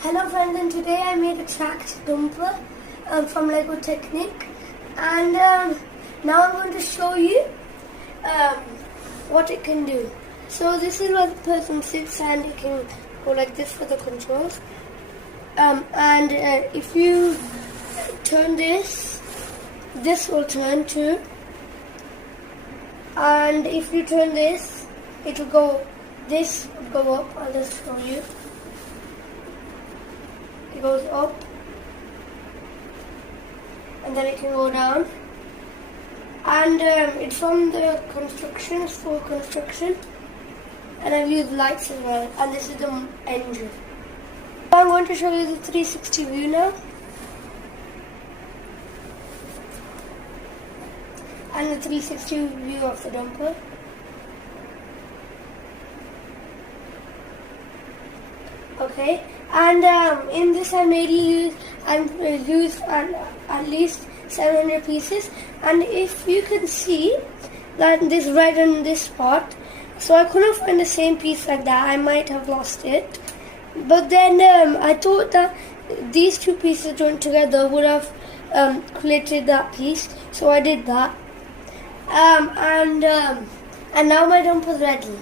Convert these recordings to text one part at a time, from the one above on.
Hello friends, and today I made a tracked dumper from Lego Technic, and now I'm going to show you what it can do. So this is where the person sits, and it can go like this for the controls, and if you turn this will turn too, and if you turn this, it will go, this will go up. I'll just show you. It goes up, and then it can go down, and it's from the full construction, and I've used lights as well, and this is the engine. I'm going to show you the 360 view now, and the 360 view of the dumper. Okay, and in this I mainly used at least 700 pieces, and if you can see that this red in this spot, so I couldn't find the same piece like that. I might have lost it, but then I thought that these two pieces joined together would have created that piece, so I did that, and now my dumper is ready.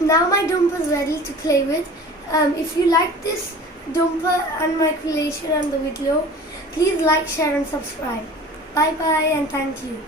Now my dumper is ready to play with. If you like this dumper and my creation and the video, please like, share and subscribe. Bye bye and thank you.